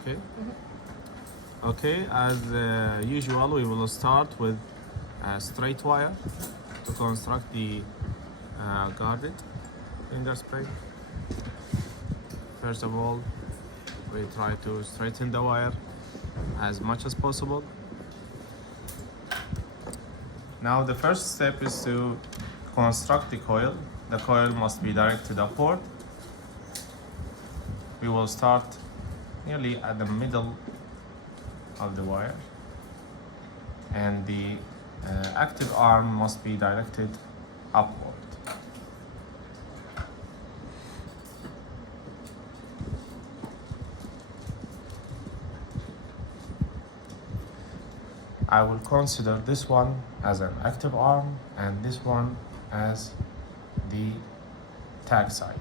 Okay. Okay, as usual, we will start with a straight wire to construct the guarded finger spring. First of all, we try to straighten the wire as much as possible. Now the first step is to construct the coil. The coil must be directed upward. We will start nearly at the middle of the wire, and the active arm must be directed upward. I will consider this one as an active arm and this one as the tag side.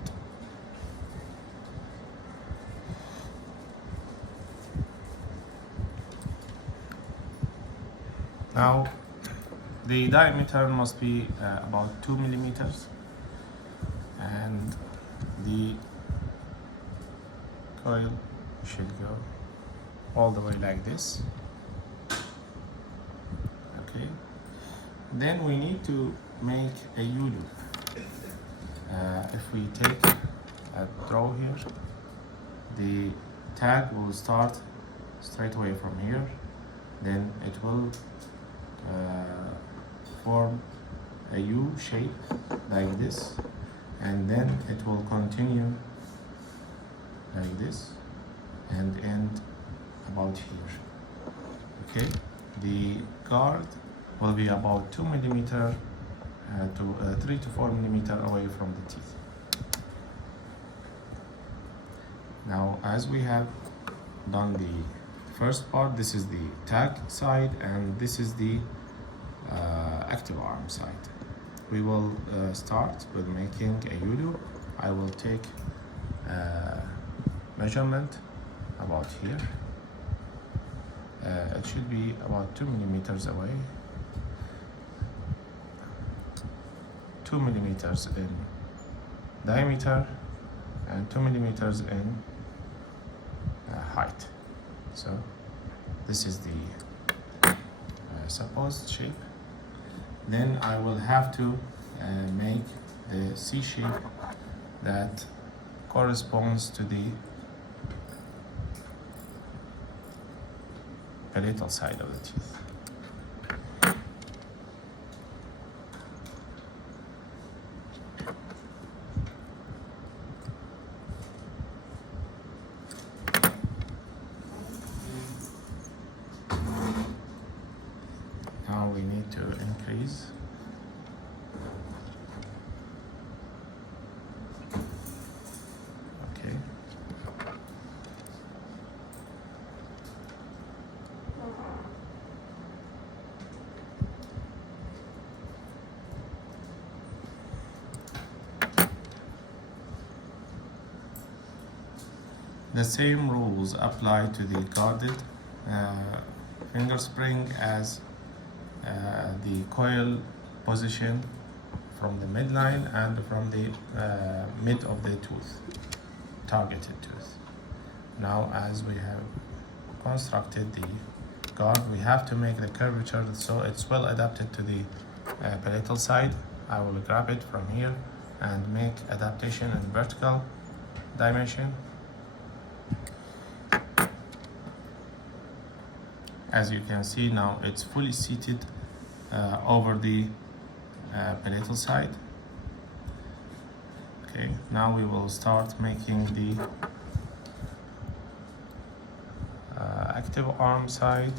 Now, the diameter must be about 2 millimeters, and the coil should go all the way like this. Okay. Then we need to make a U-loop. If we take a draw here, the tag will start straight away from here. Then it will form a U shape like this, and then it will continue like this and end about here. Okay, the guard will be about 2 millimeter to 3 to 4 millimeter away from the teeth. Now, as we have done the first part, this is the tag side and this is the active arm side. We will start with making a U-loop. I will take measurement about here. It should be about 2 millimeters away. 2 millimeters in diameter and 2 millimeters in height. So this is the supposed shape. Then I will have to make the C shape that corresponds to the palatal side of the teeth. Now we need to increase. Okay. The same rules apply to the guarded finger spring as the coil position from the midline and from the mid of the tooth, targeted tooth. Now, as we have constructed the guard, we have to make the curvature so it's well adapted to the palatal side. I will grab it from here and make adaptation in vertical dimension. As you can see now, it's fully seated over the palatal side. Okay, now we will start making the active arm side.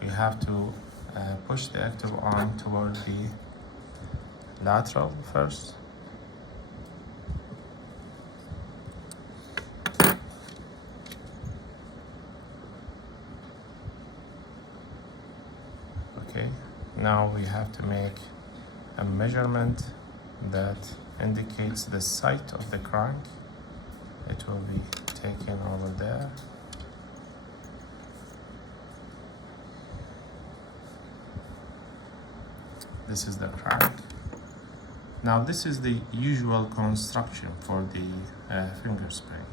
We have to push the active arm toward the lateral first. Okay, now we have to make a measurement that indicates the site of the crank. It will be taken over there. This is the crank. Now this is the usual construction for the finger spring.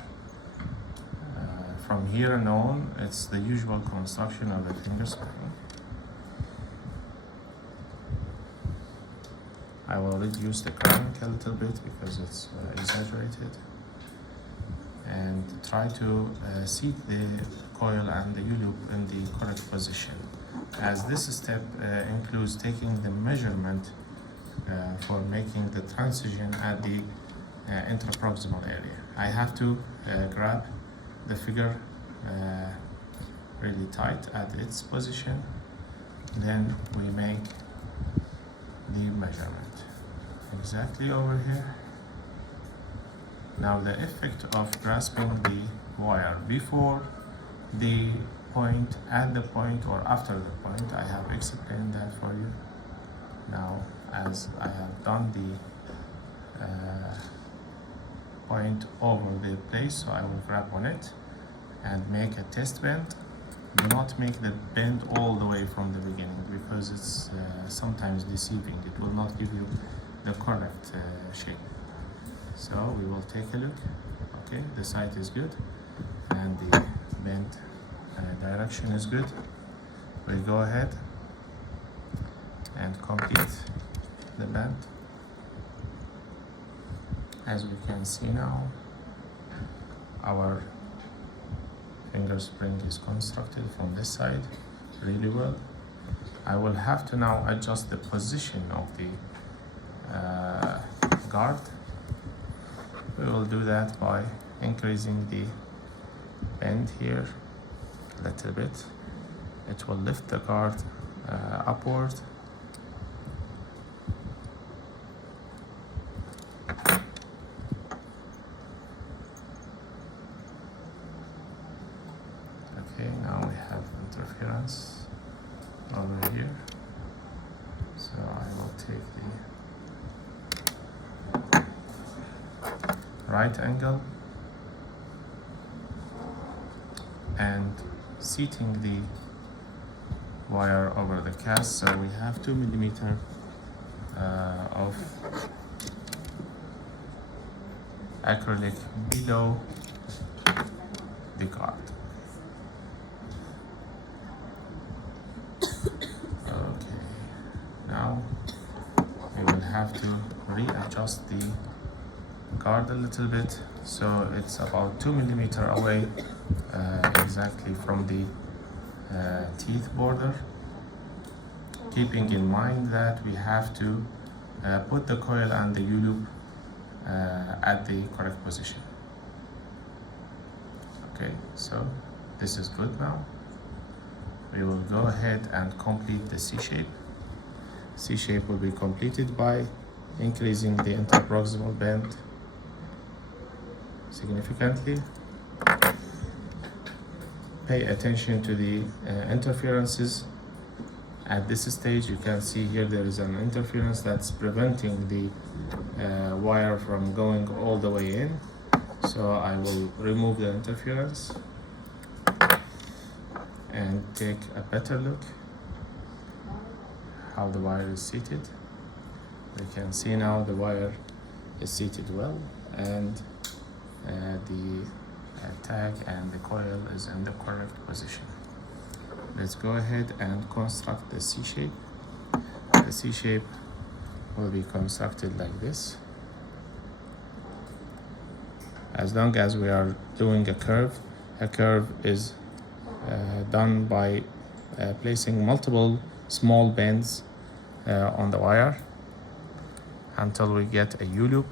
From here and on, it's the usual construction of the finger spring. I will reduce the crank a little bit because it's exaggerated, and try to seat the coil and the U-loop in the correct position, as this step includes taking the measurement for making the transition at the interproximal area. I have to grab the figure really tight at its position, then we make the measurement exactly over here. Now the effect of grasping the wire before the point, at the point, or after the point, I have explained that for you. Now as I have done the point over the place, so I will grab on it and make a test bend. Do not make the bend all the way from the beginning because it's sometimes deceiving. It will not give you the correct shape. So we will take a look. Okay, the side is good and the bend direction is good. We'll go ahead and complete the bend. As we can see now, our finger spring is constructed from this side really well. I will have to now adjust the position of the guard. We will do that by increasing the bend here a little bit. It will lift the guard upward. Okay, now we have interference over here. So I will take the right angle and seating the wire over the cast. So we have 2 millimeters of acrylic below the guard. Okay, now we will have to readjust the guard a little bit, so it's about 2 millimeters away exactly from the teeth border, keeping in mind that we have to put the coil and the U-loop at the correct position. Okay, so this is good now. We will go ahead and complete the C-shape. C-shape will be completed by increasing the interproximal bend significantly. Pay attention to the interferences. At this stage, you can see here there is an interference that's preventing the wire from going all the way in. So I will remove the interference and take a better look how the wire is seated. We can see now the wire is seated well, and the tag and the coil is in the correct position. Let's go ahead and construct the C-shape. The C-shape will be constructed like this. As long as we are doing a curve is done by placing multiple small bends on the wire until we get a U-loop.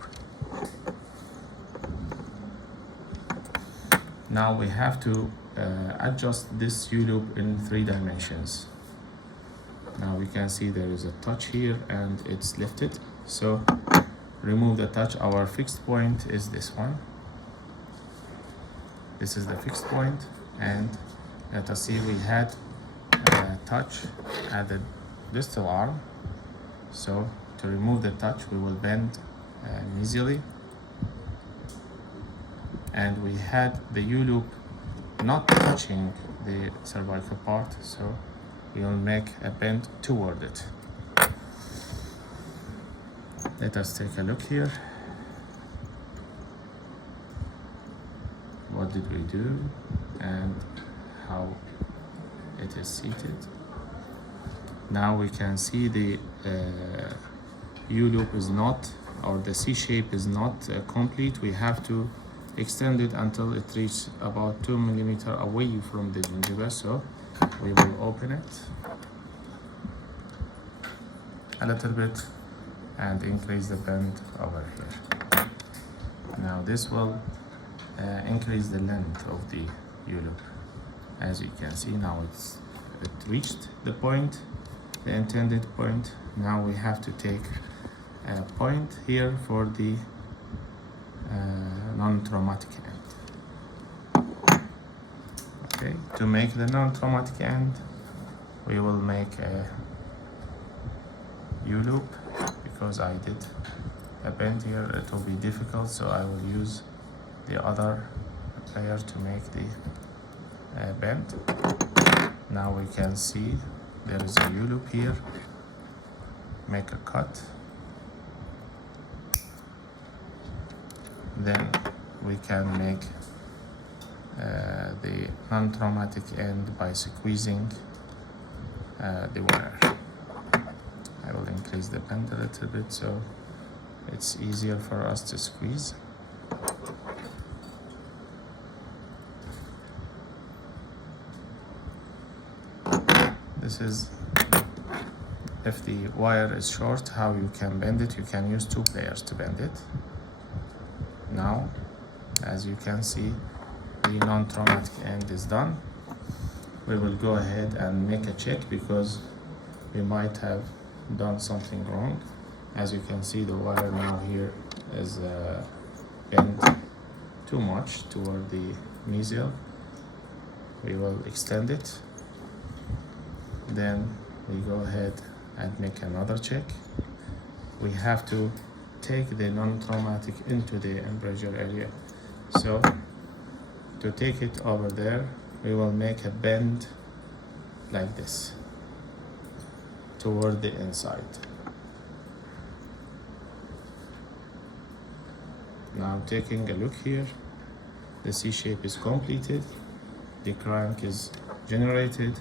Now we have to adjust this U-loop in 3 dimensions. Now we can see there is a touch here and it's lifted. So remove the touch. Our fixed point is this one. This is the fixed point, and let us see we had a touch at the distal arm. So to remove the touch, we will bend easily. And we had the U-loop not touching the cervical part, so we will make a bend toward it. Let us take a look here. What did we do and how it is seated. Now we can see the U-loop is not, or the C-shape is not complete. We have to extend it until it reaches about 2 millimeters away from the gingiva. So we will open it a little bit and increase the bend over here. Now this will increase the length of the U-loop. As you can see, now it reached the point, the intended point. Now we have to take a point here for the non-traumatic end. Okay, to make the non-traumatic end, we will make a U-loop. Because I did a bend here, it will be difficult, so I will use the other layer to make the bend. Now we can see there is a U-loop here. Make a cut. Then we can make the non-traumatic end by squeezing the wire. I will increase the bend a little bit so it's easier for us to squeeze. This is if the wire is short, how you can bend it. You can use 2 players to bend it. Now, as you can see, the non-traumatic end is done. We will go ahead and make a check because we might have done something wrong. As you can see, the wire now here is bent too much toward the mesial. We will extend it. Then we go ahead and make another check. We have to take the non-traumatic into the embrasure area. So to take it over there, we will make a bend like this toward the inside. Now taking a look here, the C shape is completed, the crank is generated,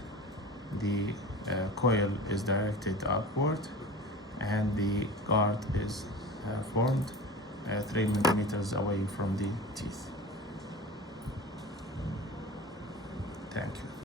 the coil is directed upward, and the guard is formed 3 millimeters away from the teeth. Thank you.